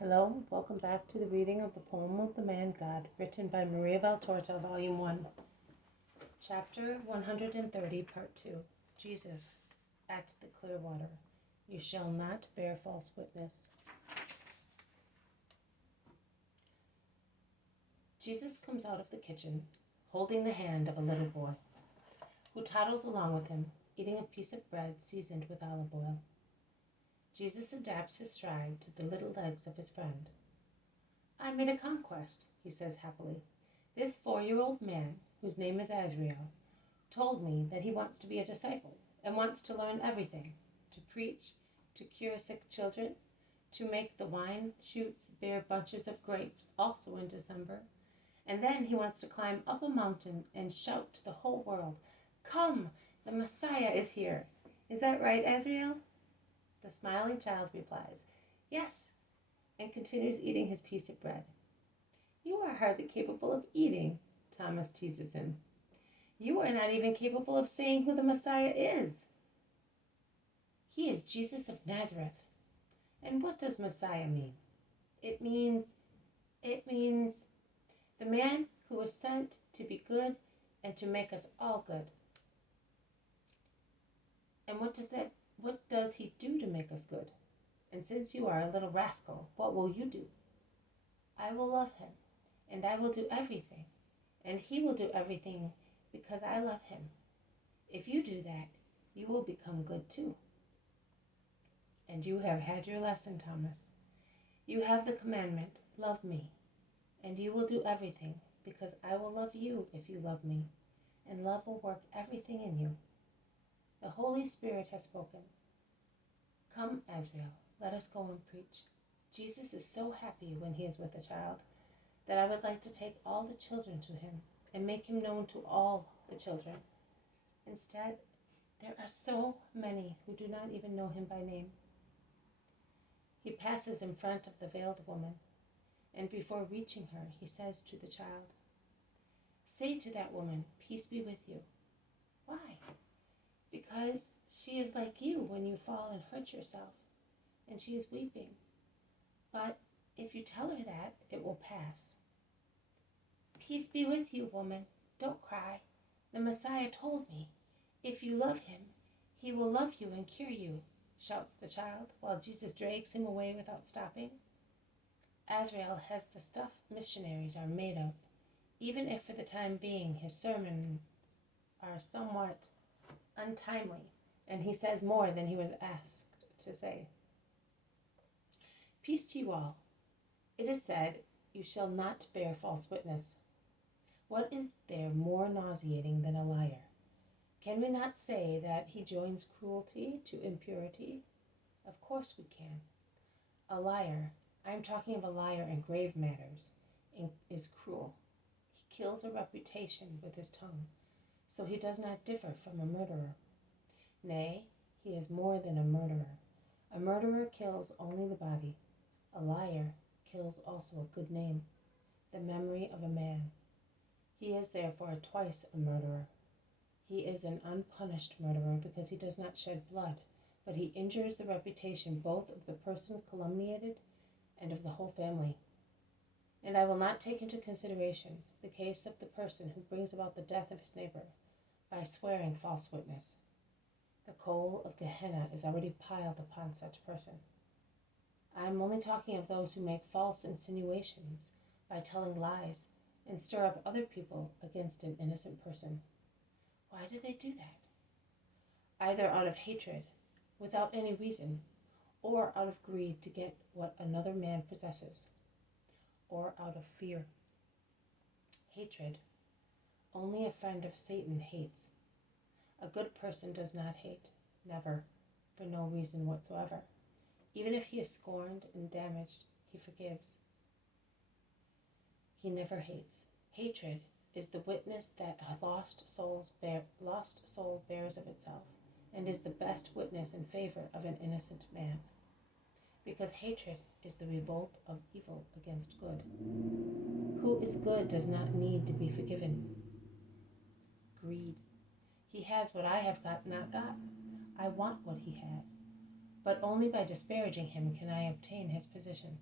Hello, welcome back to the reading of the poem of the Man God, written by Maria Valtorta, Volume 1, Chapter 130, Part 2. Jesus, at the clear water. You shall not bear false witness. Jesus comes out of the kitchen, holding the hand of a little boy, who toddles along with him, eating a piece of bread seasoned with olive oil. Jesus adapts his stride to the little legs of his friend. I made a conquest, he says happily. This 4-year-old man, whose name is Azrael, told me that he wants to be a disciple and wants to learn everything, to preach, to cure sick children, to make the wine shoots bear bunches of grapes also in December. And then he wants to climb up a mountain and shout to the whole world, "Come, the Messiah is here." Is that right, Azrael? The smiling child replies, "Yes," and continues eating his piece of bread. You are hardly capable of eating, Thomas teases him. You are not even capable of saying who the Messiah is. He is Jesus of Nazareth. And what does Messiah mean? It means the man who was sent to be good and to make us all good. And what does he do to make us good? And since you are a little rascal, what will you do? I will love him, and I will do everything, and he will do everything because I love him. If you do that, you will become good too. And you have had your lesson, Thomas. You have the commandment, love me, and you will do everything because I will love you if you love me, and love will work everything in you. The Holy Spirit has spoken. Come, Azrael, let us go and preach. Jesus is so happy when he is with a child that I would like to take all the children to him and make him known to all the children. Instead, there are so many who do not even know him by name. He passes in front of the veiled woman, and before reaching her, he says to the child, "Say to that woman, peace be with you." Why? Because she is like you when you fall and hurt yourself, and she is weeping. But if you tell her that, it will pass. Peace be with you, woman. Don't cry. The Messiah told me, if you love him, he will love you and cure you, shouts the child, while Jesus drags him away without stopping. Azrael has the stuff missionaries are made of, even if for the time being his sermons are somewhat untimely, and he says more than he was asked to say. Peace to you all. It is said, you shall not bear false witness. What is there more nauseating than a liar? Can we not say that he joins cruelty to impurity? Of course we can. A liar, I am talking of a liar in grave matters, is cruel. He kills a reputation with his tongue, so he does not differ from a murderer. Nay, he is more than a murderer. A murderer kills only the body. A liar kills also a good name, the memory of a man. He is therefore twice a murderer. He is an unpunished murderer because he does not shed blood, but he injures the reputation both of the person calumniated and of the whole family. And I will not take into consideration the case of the person who brings about the death of his neighbor by swearing false witness. The coal of Gehenna is already piled upon such person. I am only talking of those who make false insinuations by telling lies and stir up other people against an innocent person. Why do they do that? Either out of hatred, without any reason, or out of greed to get what another man possesses, or out of fear. Hatred. Only a friend of Satan hates. A good person does not hate, never, for no reason whatsoever. Even if he is scorned and damaged, he forgives. He never hates. Hatred is the witness that a lost soul bears of itself, and is the best witness in favor of an innocent man. Because hatred is the revolt of evil against good. Who is good does not need to be forgiven. Greed. He has what I have not got. I want what he has. But only by disparaging him can I obtain his position.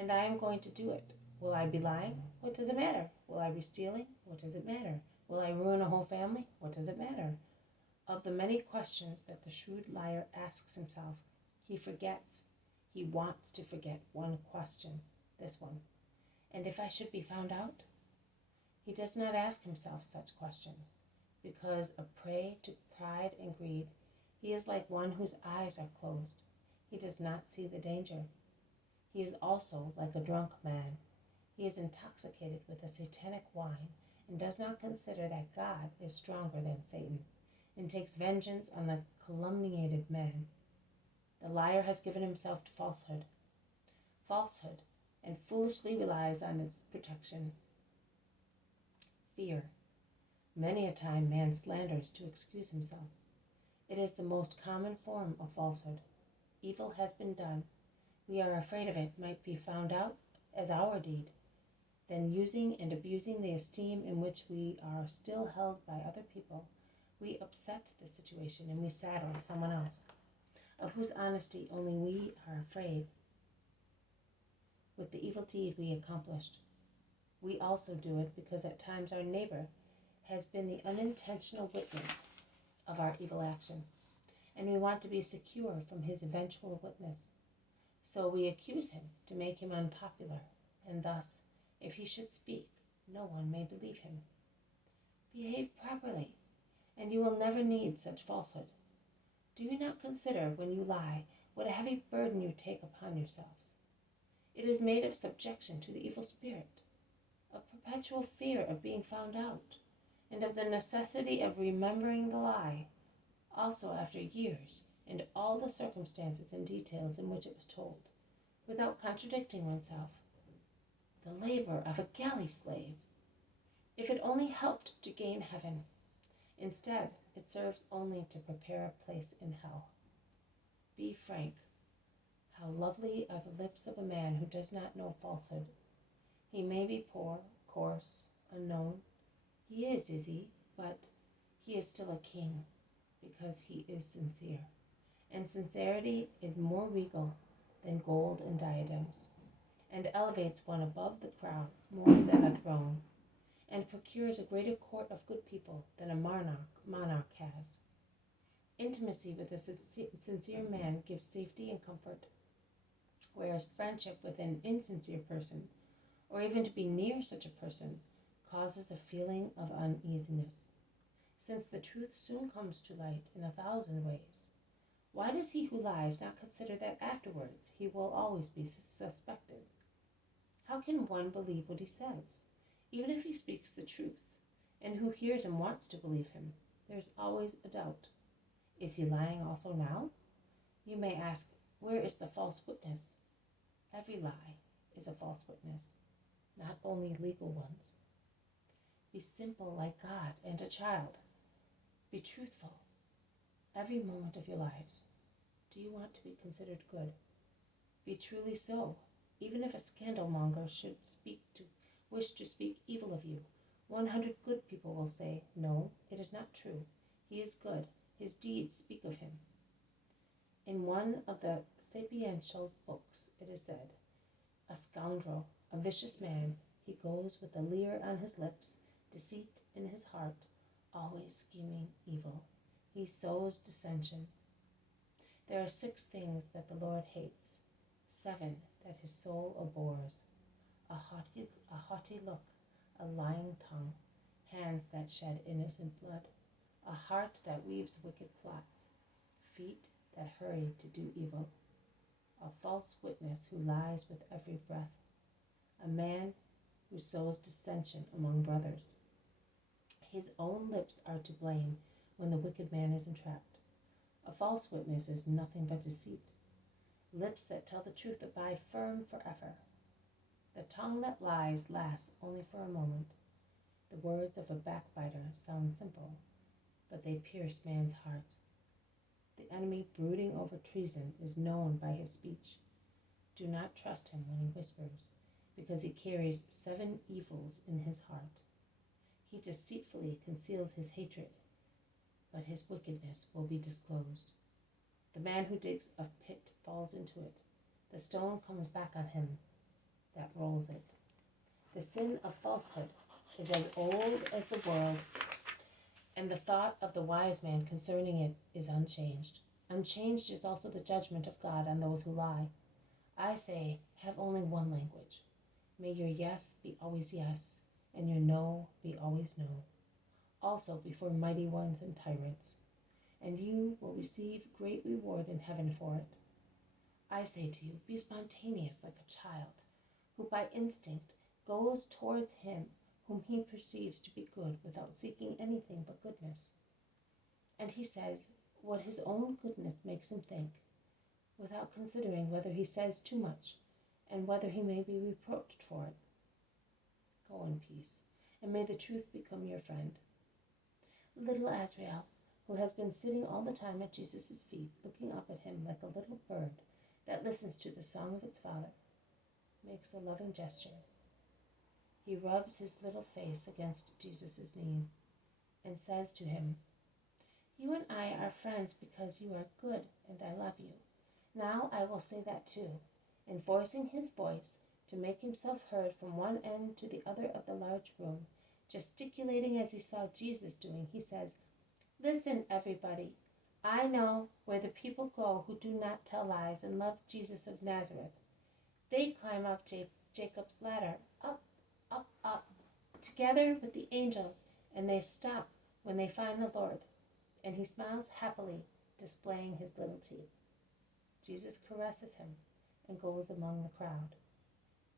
and I am going to do it. Will I be lying? What does it matter? Will I be stealing? What does it matter? Will I ruin a whole family? What does it matter? Of the many questions that the shrewd liar asks himself, he forgets. He wants to forget one question, this one. And if I should be found out? He does not ask himself such question, because a prey to pride and greed, he is like one whose eyes are closed. He does not see the danger. He is also like a drunk man. He is intoxicated with a satanic wine and does not consider that God is stronger than Satan and takes vengeance on the calumniated man. The liar has given himself to falsehood, and foolishly relies on its protection. Fear. Many a time man slanders to excuse himself. It is the most common form of falsehood. Evil has been done. We are afraid of it might be found out as our deed. Then, using and abusing the esteem in which we are still held by other people, we upset the situation and we saddle someone else, of whose honesty only we are afraid, with the evil deed we accomplished. We also do it because at times our neighbor has been the unintentional witness of our evil action, and we want to be secure from his eventual witness. So we accuse him to make him unpopular, and thus, if he should speak, no one may believe him. Behave properly, and you will never need such falsehood. Do you not consider, when you lie, what a heavy burden you take upon yourselves? It is made of subjection to the evil spirit, of perpetual fear of being found out, and of the necessity of remembering the lie, also after years, and all the circumstances and details in which it was told, without contradicting oneself. The labor of a galley slave, if it only helped to gain heaven. Instead, it serves only to prepare a place in hell. Be frank. How lovely are the lips of a man who does not know falsehood. He may be poor, coarse, unknown. He is he? But he is still a king, because he is sincere. And sincerity is more regal than gold and diadems, and elevates one above the crowds more than a throne, and procures a greater court of good people than a monarch has. Intimacy with a sincere man gives safety and comfort, whereas friendship with an insincere person, or even to be near such a person, causes a feeling of uneasiness, since the truth soon comes to light in 1,000 ways. Why does he who lies not consider that afterwards he will always be suspected? How can one believe what he says, even if he speaks the truth, and who hears him wants to believe him? There is always a doubt. Is he lying also now? You may ask, where is the false witness? Every lie is a false witness, not only legal ones. Be simple like God and a child. Be truthful every moment of your lives. Do you want to be considered good? Be truly so. Even if a scandalmonger should wish to speak evil of you, 100 good people will say, no, it is not true. He is good. His deeds speak of him. In one of the sapiential books, it is said, a scoundrel, a vicious man, he goes with a leer on his lips, deceit in his heart, always scheming evil. He sows dissension. There are 6 things that the Lord hates, 7 that his soul abhors: a haughty look, a lying tongue, hands that shed innocent blood, a heart that weaves wicked plots, feet that hurry to do evil, a false witness who lies with every breath, a man who sows dissension among brothers. His own lips are to blame when the wicked man is entrapped. A false witness is nothing but deceit. Lips that tell the truth abide firm forever. The tongue that lies lasts only for a moment. The words of a backbiter sound simple, but they pierce man's heart. The enemy brooding over treason is known by his speech. Do not trust him when he whispers, because he carries 7 evils in his heart. He deceitfully conceals his hatred, but his wickedness will be disclosed. The man who digs a pit falls into it. The stone comes back on him. that rolls it. The sin of falsehood is as old as the world, and the thought of the wise man concerning it is unchanged. Unchanged is also the judgment of God on those who lie. I say, have only one language. May your yes be always yes, and your no be always no, also before mighty ones and tyrants, and you will receive great reward in heaven for it. I say to you, be spontaneous like a child, who by instinct goes towards him whom he perceives to be good without seeking anything but goodness. And he says what his own goodness makes him think, without considering whether he says too much and whether he may be reproached for it. Go in peace, and may the truth become your friend. Little Azrael, who has been sitting all the time at Jesus' feet, looking up at him like a little bird that listens to the song of its father, makes a loving gesture. He rubs his little face against Jesus' knees and says to him, you and I are friends because you are good and I love you. Now I will say that too. And forcing his voice to make himself heard from one end to the other of the large room, gesticulating as he saw Jesus doing, he says, listen, everybody. I know where the people go who do not tell lies and love Jesus of Nazareth. They climb up Jacob's ladder, up, up, up, together with the angels, and they stop when they find the Lord. And he smiles happily, displaying his little teeth. Jesus caresses him and goes among the crowd.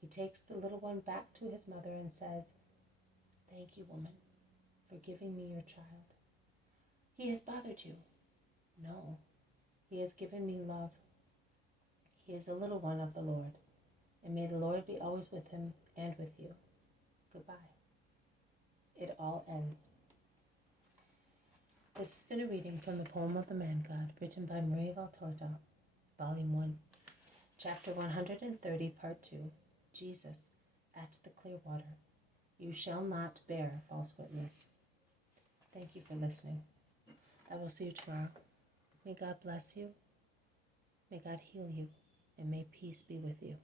He takes the little one back to his mother and says, thank you, woman, for giving me your child. He has bothered you? No, he has given me love. He is a little one of the Lord, and may the Lord be always with him and with you. Goodbye. It all ends. This has been a reading from the poem of the Man God, written by Maria Valtorta, Volume 1, Chapter 130, Part 2, Jesus at the Clear Water. You shall not bear false witness. Thank you for listening. I will see you tomorrow. May God bless you, may God heal you, and may peace be with you.